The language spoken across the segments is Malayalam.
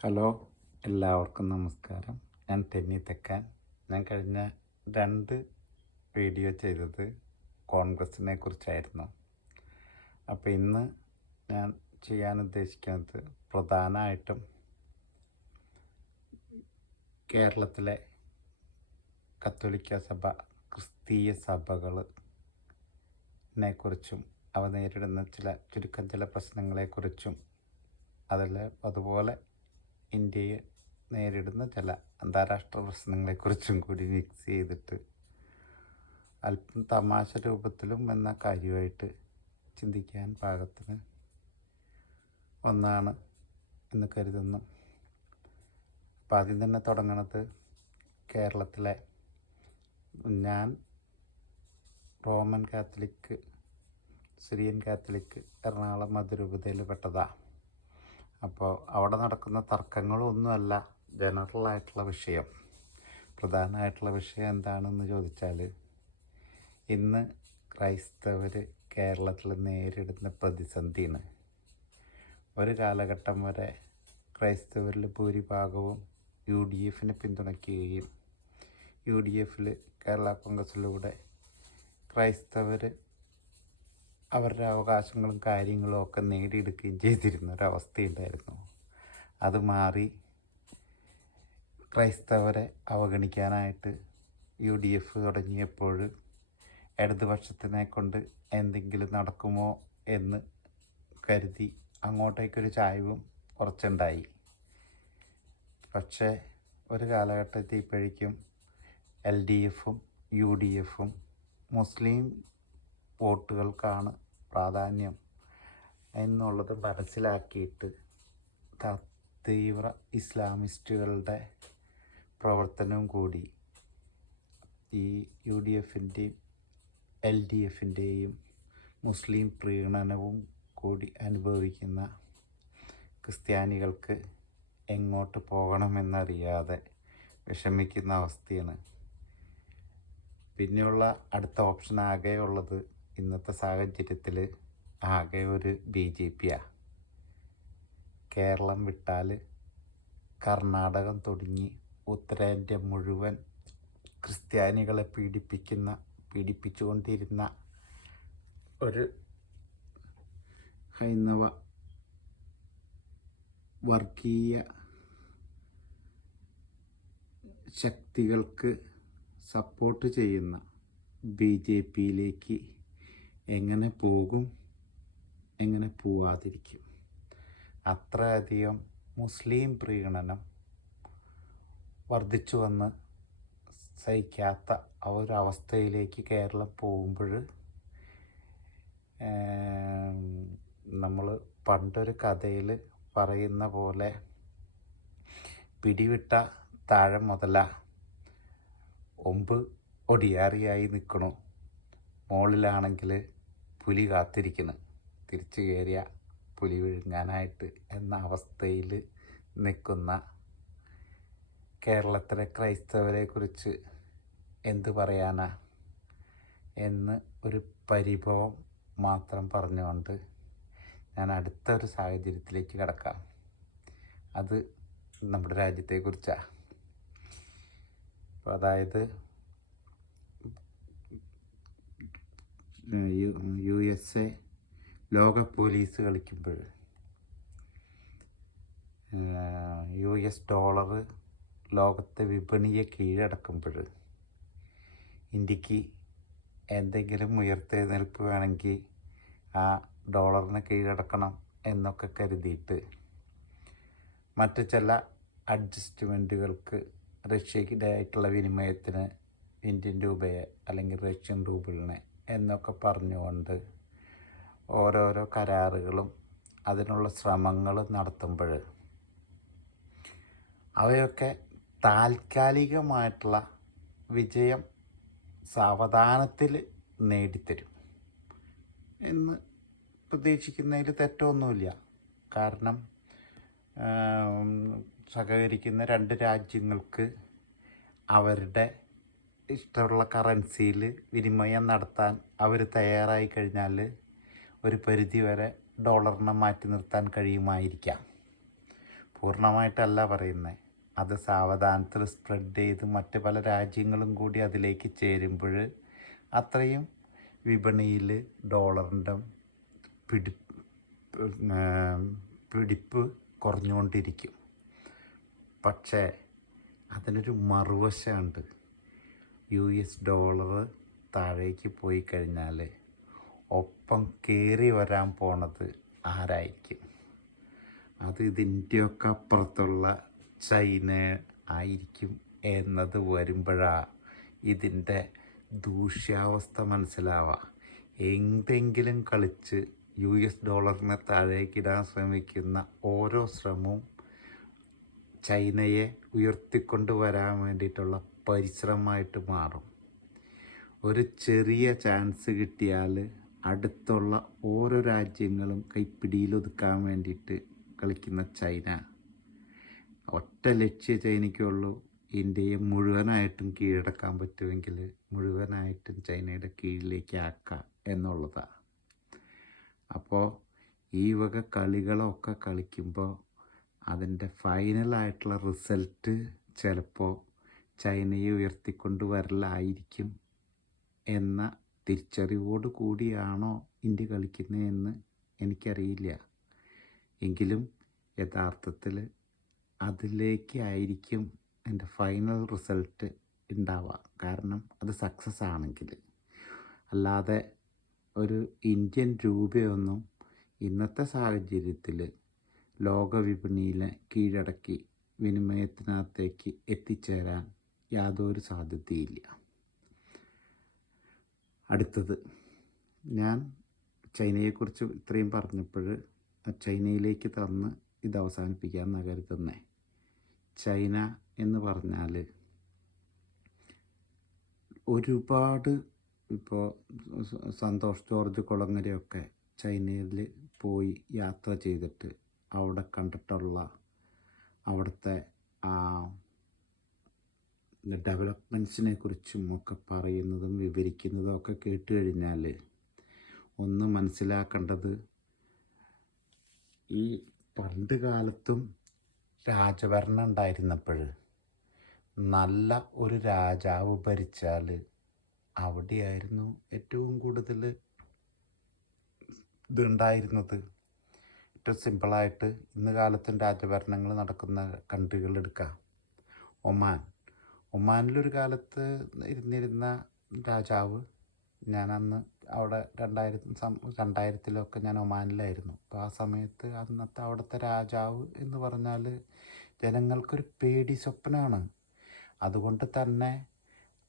ഹലോ, എല്ലാവർക്കും നമസ്കാരം. ഞാൻ തെന്നി തെക്കാൻ. ഞാൻ കഴിഞ്ഞ 2 വീഡിയോ ചെയ്തത് കോൺഗ്രസിനെ കുറിച്ചായിരുന്നു. അപ്പോൾ ഇന്ന് ഞാൻ ചെയ്യാൻ ഉദ്ദേശിക്കുന്നത് പ്രധാനമായിട്ടും കേരളത്തിലെ കത്തോലിക്ക സഭ, ക്രിസ്തീയ സഭകളെ കുറിച്ചും അവ നേരിടുന്ന ചില പ്രശ്നങ്ങളെക്കുറിച്ചും അതുപോലെ ഇന്ത്യയെ നേരിടുന്ന ചില അന്താരാഷ്ട്ര പ്രശ്നങ്ങളെക്കുറിച്ചും കൂടി മിക്സ് ചെയ്തിട്ട് അല്പം തമാശ രൂപത്തിലും എന്ന കാര്യമായിട്ട് ചിന്തിക്കാൻ പാകത്തിന് ഒന്നാണ് എന്ന് കരുതുന്നു. അപ്പം ആദ്യം തന്നെ തുടങ്ങുന്നത് കേരളത്തിലെ ഞാൻ Roman Catholic, Syrian Catholic Ernakulam അതിരൂപതയിൽ പെട്ടതാണ്. അപ്പോൾ അവിടെ നടക്കുന്ന തർക്കങ്ങളൊന്നുമല്ല ജനറലായിട്ടുള്ള വിഷയം. പ്രധാനമായിട്ടുള്ള വിഷയം എന്താണെന്ന് ചോദിച്ചാൽ, ഇന്ന് ക്രൈസ്തവർ കേരളത്തിൽ നേരിടുന്ന പ്രതിസന്ധിയാണ്. ഒരു കാലഘട്ടം വരെ ക്രൈസ്തവരിൽ ഭൂരിഭാഗവും UDF പിന്തുണയ്ക്കുകയും UDF കേരള കോൺഗ്രസിലൂടെ ക്രൈസ്തവർ അവരുടെ അവകാശങ്ങളും കാര്യങ്ങളും ഒക്കെ നേടിയെടുക്കുകയും ചെയ്തിരുന്ന ഒരവസ്ഥയുണ്ടായിരുന്നു. അത് മാറി ക്രൈസ്തവരെ അവഗണിക്കാനായിട്ട് UDF തുടങ്ങിയപ്പോൾ ഇടതുപക്ഷത്തിനെ കൊണ്ട് എന്തെങ്കിലും നടക്കുമോ എന്ന് കരുതി അങ്ങോട്ടേക്കൊരു ചായ്വും കുറച്ചുണ്ടായി. പക്ഷേ ഒരു കാലഘട്ടത്തിപ്പോഴേക്കും LDFും UDFും മുസ്ലിം വോട്ടുകൾക്കാണ് പ്രാധാന്യം എന്നുള്ളത് മനസ്സിലാക്കിയിട്ട് തീവ്ര ഇസ്ലാമിസ്റ്റുകളുടെ പ്രവർത്തനവും കൂടി ഈ UDFിൻ്റെയും LDFിൻ്റെയും മുസ്ലിം പ്രീണനവും കൂടി അനുഭവിക്കുന്ന ക്രിസ്ത്യാനികൾക്ക് എങ്ങോട്ട് പോകണമെന്നറിയാതെ വിഷമിക്കുന്ന അവസ്ഥയാണ്. പിന്നെയുള്ള അടുത്ത ഓപ്ഷൻ ആകെ ഉള്ളത് ഇന്നത്തെ സാഹചര്യത്തിൽ ആകെ ഒരു BJPയാണ്. കേരളം വിട്ടാൽ കർണാടകം തുടങ്ങി ഉത്തരേന്ത്യ മുഴുവൻ ക്രിസ്ത്യാനികളെ പീഡിപ്പിച്ചുകൊണ്ടിരുന്ന ഒരു ഹൈന്ദവ വർഗീയ ശക്തികൾക്ക് സപ്പോർട്ട് ചെയ്യുന്ന BJPയിലേക്ക് എങ്ങനെ പോകും, എങ്ങനെ പോവാതിരിക്കും? അത്രയധികം മുസ്ലിം പ്രീണനം വർദ്ധിച്ചു വന്ന് സഹിക്കാത്ത ആ ഒരവസ്ഥയിലേക്ക് കേരളം പോകുമ്പോൾ നമ്മൾ പണ്ടൊരു കഥയിൽ പറയുന്ന പോലെ പിടിവിട്ട താഴെ മുതല ഒമ്പ് ഒടിയാറിയായി നിൽക്കണു, മുകളിലാണെങ്കിൽ പുലി കാത്തിരിക്കുന്നു, തിരിച്ചു കയറിയ പുലി വിഴുങ്ങാനായിട്ട് എന്ന അവസ്ഥയിൽ നിൽക്കുന്ന കേരളത്തിലെ ക്രൈസ്തവരെ കുറിച്ച് എന്ത് പറയാനാ എന്ന് ഒരു പരിഭവം മാത്രം പറഞ്ഞുകൊണ്ട് ഞാൻ അടുത്തൊരു സാഹചര്യത്തിലേക്ക് കടക്കാം. അത് നമ്മുടെ രാജ്യത്തെക്കുറിച്ചാണ്. അപ്പോൾ അതായത് USA ലോക പോലീസ് കളിക്കുമ്പോൾ US ഡോളർ ലോകത്തെ വിപണിയെ കീഴടക്കുമ്പോൾ ഇന്ത്യക്ക് എന്തെങ്കിലും ഉയർത്തെഴുന്നേൽപ്പ് വേണമെങ്കിൽ ആ ഡോളറിനെ കീഴടക്കണം എന്നൊക്കെ കരുതിയിട്ട് മറ്റു ചില അഡ്ജസ്റ്റ്മെൻറ്റുകൾക്ക് റഷ്യയുടെ ആയിട്ടുള്ള വിനിമയത്തിന് ഇന്ത്യൻ രൂപയെ അല്ലെങ്കിൽ റഷ്യൻ റൂബിളിനെ എന്നൊക്കെ പറഞ്ഞുകൊണ്ട് ഓരോരോ കരാറുകളും അതിനുള്ള ശ്രമങ്ങൾ നടത്തുമ്പോൾ അവയൊക്കെ താൽക്കാലികമായിട്ടുള്ള വിജയം സാവധാനത്തിൽ നേടിത്തരും എന്ന് പ്രതീക്ഷിക്കുന്നതിൽ തെറ്റൊന്നുമില്ല. കാരണം സഹകരിക്കുന്ന 2 രാജ്യങ്ങൾക്ക് അവരുടെ ഇഷ്ടമുള്ള കറൻസിയിൽ വിനിമയം നടത്താൻ അവർ തയ്യാറായി കഴിഞ്ഞാൽ ഒരു പരിധി വരെ ഡോളറിനെ മാറ്റി നിർത്താൻ കഴിയുമായിരിക്കാം. പൂർണ്ണമായിട്ടല്ല പറയുന്നത്. അത് സാവധാനത്തിൽ സ്പ്രെഡ് ചെയ്ത് മറ്റ് പല രാജ്യങ്ങളും കൂടി അതിലേക്ക് ചേരുമ്പോൾ അത്രയും വിപണിയിൽ ഡോളറിൻ്റെ പിടി പിടിപ്പ് കുറഞ്ഞുകൊണ്ടിരിക്കും. പക്ഷേ അതിനൊരു മറുവശമുണ്ട്. US$ താഴേക്ക് പോയി കഴിഞ്ഞാൽ ഒപ്പം കയറി വരാൻ പോണത് ആരായിരിക്കും? അത് ഇതിൻ്റെയൊക്കെ അപ്പുറത്തുള്ള ചൈന ആയിരിക്കും എന്നത് വരുമ്പോഴാണ് ഇതിൻ്റെ ദൂഷ്യാവസ്ഥ മനസ്സിലാവുക. എന്തെങ്കിലും കളിച്ച് $, താഴേക്കിടാൻ ശ്രമിക്കുന്ന ഓരോ ശ്രമവും ചൈനയെ ഉയർത്തിക്കൊണ്ട് വരാൻ വേണ്ടിയിട്ടുള്ള പരിശ്രമമായിട്ട് മാറും. ഒരു ചെറിയ ചാൻസ് കിട്ടിയാൽ അടുത്തുള്ള ഓരോ രാജ്യങ്ങളും കൈപ്പിടിയിലൊതുക്കാൻ വേണ്ടിയിട്ട് കളിക്കുന്ന ചൈന, ഒറ്റ ലക്ഷ്യം ചൈനയ്ക്കുള്ളൂ, ഇന്ത്യയെ മുഴുവനായിട്ടും കീഴടക്കാൻ പറ്റുമെങ്കിൽ മുഴുവനായിട്ടും ചൈനയുടെ കീഴിലേക്ക് ആക്കാം എന്നുള്ളതാണ്. അപ്പോൾ ഈ വക കളികളൊക്കെ കളിക്കുമ്പോൾ അതിൻ്റെ ഫൈനലായിട്ടുള്ള റിസൾട്ട് ചിലപ്പോൾ ചൈനയെ ഉയർത്തിക്കൊണ്ട് വരലായിരിക്കും എന്ന തിരിച്ചറിവോട് കൂടിയാണോ ഇന്ത്യ കളിക്കുന്നതെന്ന് എനിക്കറിയില്ല. എങ്കിലും യഥാർത്ഥത്തിൽ അതിലേക്കായിരിക്കും എൻ്റെ ഫൈനൽ റിസൾട്ട് ഉണ്ടാവുക. കാരണം അത് സക്സസ് ആണെങ്കിൽ. അല്ലാതെ ഒരു ഇന്ത്യൻ രൂപയൊന്നും ഇന്നത്തെ സാഹചര്യത്തിൽ ലോക വിപണിയിലെ കീഴടക്കി വിനിമയത്തിനകത്തേക്ക് എത്തിച്ചേരാൻ യാതൊരു സാധ്യതയില്ല. അടുത്തത്, ഞാൻ ചൈനയെക്കുറിച്ച് ഇത്രയും പറഞ്ഞപ്പോൾ ചൈനയിലേക്ക് തന്ന് ഇത് അവസാനിപ്പിക്കാൻ കരുതുന്നേ. ചൈന എന്ന് പറഞ്ഞാൽ ഒരുപാട്, ഇപ്പോൾ സന്തോഷ് ജോർജ് കുളങ്ങരയൊക്കെ ചൈനയിൽ പോയി യാത്ര ചെയ്തിട്ട് അവിടെ കണ്ടിട്ടുള്ള അവിടുത്തെ ഡെവലപ്മെൻറ്റ്സിനെ കുറിച്ചും ഒക്കെ പറയുന്നതും വിവരിക്കുന്നതും ഒക്കെ കേട്ട് കഴിഞ്ഞാൽ ഒന്ന് മനസ്സിലാക്കേണ്ടത്, ഈ പണ്ട് കാലത്തും രാജഭരണം ഉണ്ടായിരുന്നപ്പോൾ നല്ല ഒരു രാജാവ് ഭരിച്ചാൽ അവിടെയായിരുന്നു ഏറ്റവും കൂടുതൽ ഇതുണ്ടായിരുന്നത്. ഏറ്റവും സിമ്പിളായിട്ട് ഇന്ന് കാലത്തും രാജഭരണങ്ങൾ നടക്കുന്ന കൺട്രികൾ എടുക്കാം. ഒമാനിലൊരു കാലത്ത് ഇരുന്നിരുന്ന രാജാവ്, ഞാനന്ന് അവിടെ 2000-ലൊക്കെ ഞാൻ ഒമാനിലായിരുന്നു. അപ്പോൾ ആ സമയത്ത് അന്നത്തെ അവിടുത്തെ രാജാവ് എന്ന് പറഞ്ഞാൽ ജനങ്ങൾക്കൊരു പേടി സ്വപ്നമാണ്. അതുകൊണ്ട് തന്നെ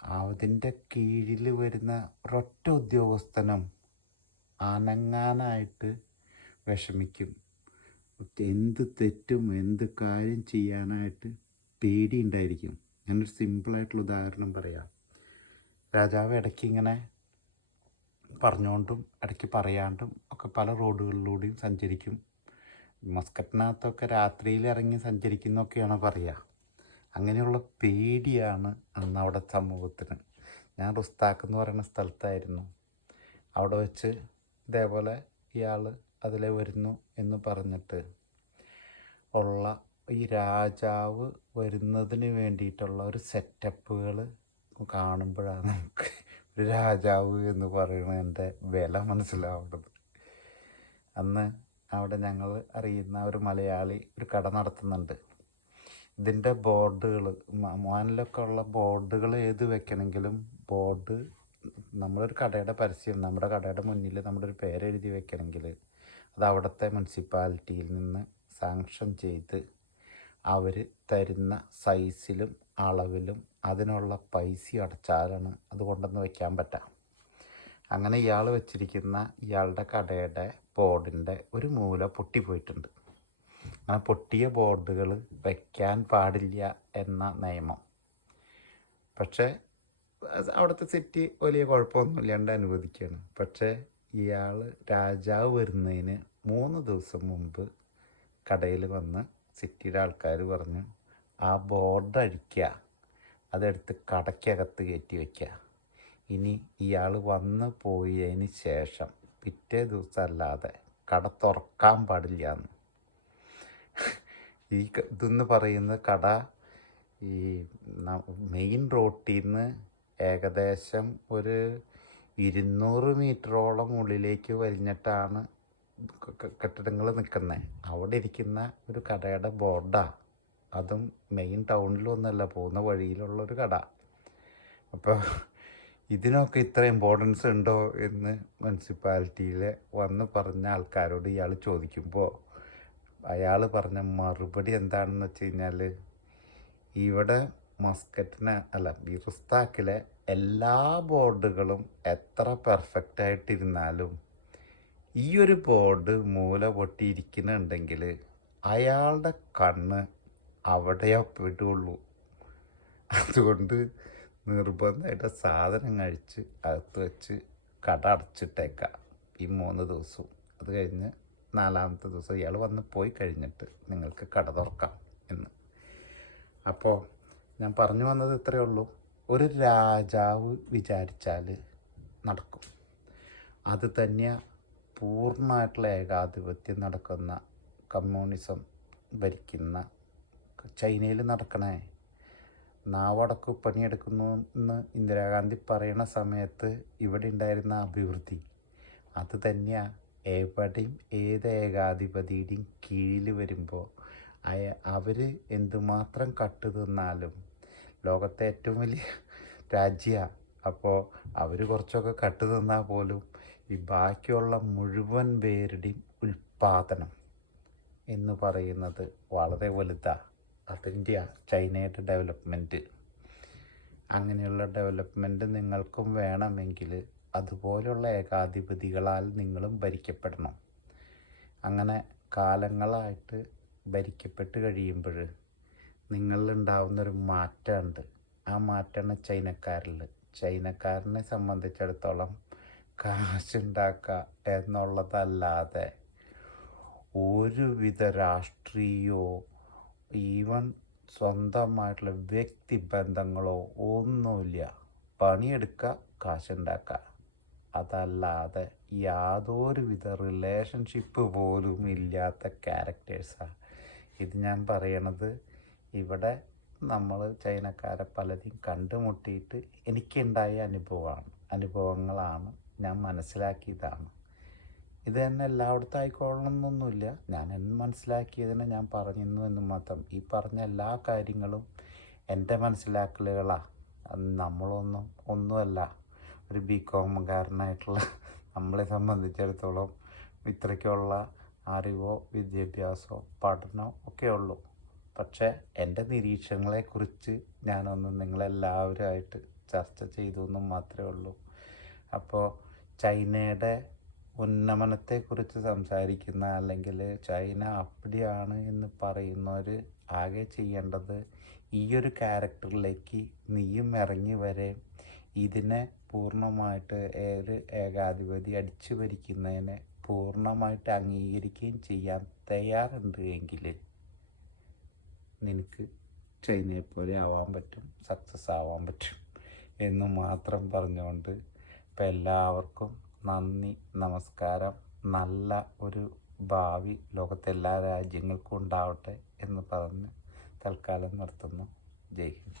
അതിൻ്റെ കീഴിൽ വരുന്ന ഒരൊറ്റ ഉദ്യോഗസ്ഥനും അനങ്ങാനായിട്ട് വിഷമിക്കും. എന്ത് തെറ്റും എന്ത് കാര്യം ചെയ്യാനായിട്ട് പേടിയുണ്ടായിരിക്കും. ഞാനൊരു സിമ്പിളായിട്ടുള്ള ഉദാഹരണം പറയാം. രാജാവ് ഇടയ്ക്ക് ഇങ്ങനെ പറഞ്ഞുകൊണ്ടും ഇടയ്ക്ക് പറയാണ്ടും ഒക്കെ പല റോഡുകളിലൂടെയും സഞ്ചരിക്കും. മസ്കറ്റിനകത്തൊക്കെ രാത്രിയിൽ ഇറങ്ങി സഞ്ചരിക്കുന്നൊക്കെയാണ് പറയുക. അങ്ങനെയുള്ള പേടിയാണ് അന്ന് അവിടെ സമൂഹത്തിന്. ഞാൻ റുസ്താഖ് എന്ന് പറയുന്ന സ്ഥലത്തായിരുന്നു. അവിടെ വെച്ച് ഇതേപോലെ ഇയാൾ അതിലെ വരുന്നു എന്ന് പറഞ്ഞിട്ട് ഉള്ള ഈ രാജാവ് വരുന്നതിന് വേണ്ടിയിട്ടുള്ള ഒരു സെറ്റപ്പുകൾ കാണുമ്പോഴാണ് നമുക്ക് ഒരു രാജാവ് എന്ന് പറയുന്നതിൻ്റെ വില മനസ്സിലാവുന്നത്. അന്ന് അവിടെ ഞങ്ങൾ അറിയുന്ന ഒരു മലയാളി ഒരു കട നടത്തുന്നുണ്ട്. ഇതിൻ്റെ ബോർഡുകൾ, ഒമാനിലൊക്കെ ഉള്ള ബോർഡുകൾ ഏത് വെക്കണമെങ്കിലും ബോർഡ്, നമ്മളൊരു കടയുടെ പരസ്യം, നമ്മുടെ കടയുടെ മുന്നിൽ നമ്മുടെ ഒരു പേരെഴുതി വെക്കണമെങ്കിൽ അത് അവിടുത്തെ മുനിസിപ്പാലിറ്റിയിൽ നിന്ന് സാങ്ഷൻ ചെയ്ത് അവർ തരുന്ന സൈസിലും അളവിലും അതിനുള്ള പൈസ അടച്ചാലാണ് അത് കൊണ്ടുവന്ന് വയ്ക്കാൻ പറ്റുക. അങ്ങനെ ഇയാൾ വെച്ചിരിക്കുന്ന ഇയാളുടെ കടയുടെ ബോർഡിൻ്റെ ഒരു മൂല പൊട്ടിപ്പോയിട്ടുണ്ട്. അങ്ങനെ പൊട്ടിയ ബോർഡുകൾ വയ്ക്കാൻ പാടില്ല എന്ന നിയമം. പക്ഷേ അവിടുത്തെ സിറ്റി വലിയ കുഴപ്പമൊന്നുമില്ലാണ്ട് അനുവദിക്കുകയാണ്. പക്ഷേ ഇയാൾ രാജാവ് വരുന്നതിന് 3 ദിവസം മുമ്പ് കടയിൽ വന്ന് സിറ്റിയുടെ ആൾക്കാർ പറഞ്ഞു, ആ ബോർഡ് അഴിക്കുക, അതെടുത്ത് കടയ്ക്കകത്ത് കയറ്റി വയ്ക്കുക. ഇനി ഇയാൾ വന്ന് പോയതിന് ശേഷം പിറ്റേ ദിവസം അല്ലാതെ കട തുറക്കാൻ പാടില്ല എന്ന്. ഇതെന്ന് പറയുന്ന കട ഈ മെയിൻ റോട്ടിൽ നിന്ന് ഏകദേശം ഒരു 200 മീറ്ററോളം ഉള്ളിലേക്ക് വലിഞ്ഞിട്ടാണ് കെട്ടിടങ്ങൾ നിൽക്കുന്നത്. അവിടെ ഇരിക്കുന്ന ഒരു കടയുടെ ബോർഡാണ്. അതും മെയിൻ ടൗണിലൊന്നുമല്ല, പോകുന്ന വഴിയിലുള്ളൊരു കട. അപ്പോൾ ഇതിനൊക്കെ ഇത്ര ഇമ്പോർട്ടൻസ് ഉണ്ടോ എന്ന് മുനിസിപ്പാലിറ്റിയിൽ വന്ന് പറഞ്ഞ ആൾക്കാരോട് ഇയാൾ ചോദിക്കുമ്പോൾ അയാൾ പറഞ്ഞ മറുപടി എന്താണെന്ന് വെച്ച് കഴിഞ്ഞാൽ, ഇവിടെ ബിറുസ്താക്കിലെ എല്ലാ ബോർഡുകളും എത്ര പെർഫെക്റ്റ് ആയിട്ടിരുന്നാലും ഈ ഒരു ബോർഡ് മൂല പൊട്ടിയിരിക്കുന്നുണ്ടെങ്കിൽ അയാളുടെ കണ്ണ് അവിടെയോ പെടുള്ളൂ. അതുകൊണ്ട് നിർബന്ധമായിട്ട് സാധനം കഴിച്ച് അകത്ത് വെച്ച് കട അടച്ചിട്ടേക്കാം ഈ 3 ദിവസവും. അത് കഴിഞ്ഞ് 4ാമത്തെ ദിവസം ഇയാൾ വന്ന് പോയി കഴിഞ്ഞിട്ട് നിങ്ങൾക്ക് കട തുറക്കാം എന്ന്. അപ്പോൾ ഞാൻ പറഞ്ഞു വന്നത് ഇത്രയേ ഉള്ളൂ. ഒരു രാജാവ് വിചാരിച്ചാൽ നടക്കും. അത് തന്നെയാണ് പൂർണ്ണമായിട്ടുള്ള ഏകാധിപത്യം നടക്കുന്ന, കമ്മ്യൂണിസം ഭരിക്കുന്ന ചൈനയിൽ നടക്കണേ. നാവടക്കു പണിയെടുക്കുന്നു എന്ന് ഇന്ദിരാഗാന്ധി പറയുന്ന സമയത്ത് ഇവിടെ ഉണ്ടായിരുന്ന അഭിവൃദ്ധി അത് തന്നെയാണ് എവിടെയും ഏത് ഏകാധിപതിയുടെയും കീഴിൽ വരുമ്പോൾ അവർ എന്തുമാത്രം കട്ട് തിന്നാലും ലോകത്തെ ഏറ്റവും വലിയ രാജ്യമാണ്. അപ്പോൾ അവർ കുറച്ചൊക്കെ കട്ട് തിന്നാൽ പോലും ഈ ബാക്കിയുള്ള മുഴുവൻ പേരുടെയും ഉൽപ്പാദനം എന്ന് പറയുന്നത് വളരെ വലുതാണ്. അതിൻ്റെയാണ് ചൈനയുടെ ഡെവലപ്മെൻറ്റ്. അങ്ങനെയുള്ള ഡെവലപ്മെൻറ്റ് നിങ്ങൾക്കും വേണമെങ്കിൽ അതുപോലെയുള്ള ഏകാധിപതികളാൽ നിങ്ങളും ഭരിക്കപ്പെടണം. അങ്ങനെ കാലങ്ങളായിട്ട് ഭരിക്കപ്പെട്ട് കഴിയുമ്പോൾ നിങ്ങളിലുണ്ടാവുന്നൊരു മാറ്റമുണ്ട്. ആ മാറ്റമാണ് ചൈനക്കാരനെ സംബന്ധിച്ചിടത്തോളം കാശുണ്ടാക്കുക എന്നുള്ളതല്ലാതെ ഒരുവിധ രാഷ്ട്രീയമോ ഈവൻ സ്വന്തമായിട്ടുള്ള വ്യക്തിബന്ധങ്ങളോ ഒന്നുമില്ല. പണിയെടുക്കുക, കാശുണ്ടാക്കുക, അതല്ലാതെ യാതൊരുവിധ റിലേഷൻഷിപ്പ് പോലും ഇല്ലാത്ത ക്യാരക്ടേഴ്സാണ്. ഇത് ഞാൻ പറയണത് ഇവിടെ നമ്മൾ ചൈനക്കാരെ പലരെയും കണ്ടുമുട്ടിയിട്ട് എനിക്കുണ്ടായ അനുഭവങ്ങളാണ്, ഞാൻ മനസ്സിലാക്കിയതാണ്. ഇത് തന്നെ എല്ലായിടത്തും ആയിക്കോളണമെന്നൊന്നുമില്ല. ഞാൻ മനസ്സിലാക്കിയതിനെ ഞാൻ പറഞ്ഞിരുന്നു എന്ന് മാത്രം. ഈ പറഞ്ഞ എല്ലാ കാര്യങ്ങളും എൻ്റെ മനസ്സിലാക്കലുകളാണ്. ഒന്നുമല്ല ഒരു ബികോമുകാരനായിട്ടുള്ള നമ്മളെ സംബന്ധിച്ചിടത്തോളം ഇത്രയ്ക്കുള്ള അറിവോ വിദ്യാഭ്യാസമോ പഠനമോ ഒക്കെ ഉള്ളൂ. പക്ഷേ എൻ്റെ നിരീക്ഷണങ്ങളെക്കുറിച്ച് ഞാനൊന്ന് നിങ്ങളെല്ലാവരുമായിട്ട് ചർച്ച ചെയ്തു എന്നും മാത്രമേ ഉള്ളൂ. അപ്പോൾ ചൈനയുടെ ഉന്നമനത്തെക്കുറിച്ച് സംസാരിക്കുന്ന അല്ലെങ്കിൽ ചൈന അപ്പടിയാണ് എന്ന് പറയുന്നവർ ആകെ ചെയ്യേണ്ടത് ഈ ഒരു ക്യാരക്ടറിലേക്ക് നീയും ഇറങ്ങി വരെ ഇതിനെ പൂർണ്ണമായിട്ട് ഒരു ഏകാധിപതി അടിച്ചു ഭരിക്കുന്നതിനെ പൂർണ്ണമായിട്ട് അംഗീകരിക്കുകയും ചെയ്യാൻ തയ്യാറുണ്ട് എങ്കിൽ നിനക്ക് ചൈനയെപ്പോലെ ആവാൻ പറ്റും, സക്സസ് ആവാൻ പറ്റും എന്ന് മാത്രം പറഞ്ഞുകൊണ്ട് ഇപ്പം എല്ലാവർക്കും നന്ദി, നമസ്കാരം. നല്ല ഒരു ഭാവി ലോകത്തെ എല്ലാ രാജ്യങ്ങൾക്കും ഉണ്ടാവട്ടെ എന്ന് പറഞ്ഞ് തൽക്കാലം നിർത്തുന്നു. ജയ് ഹിന്ദ്.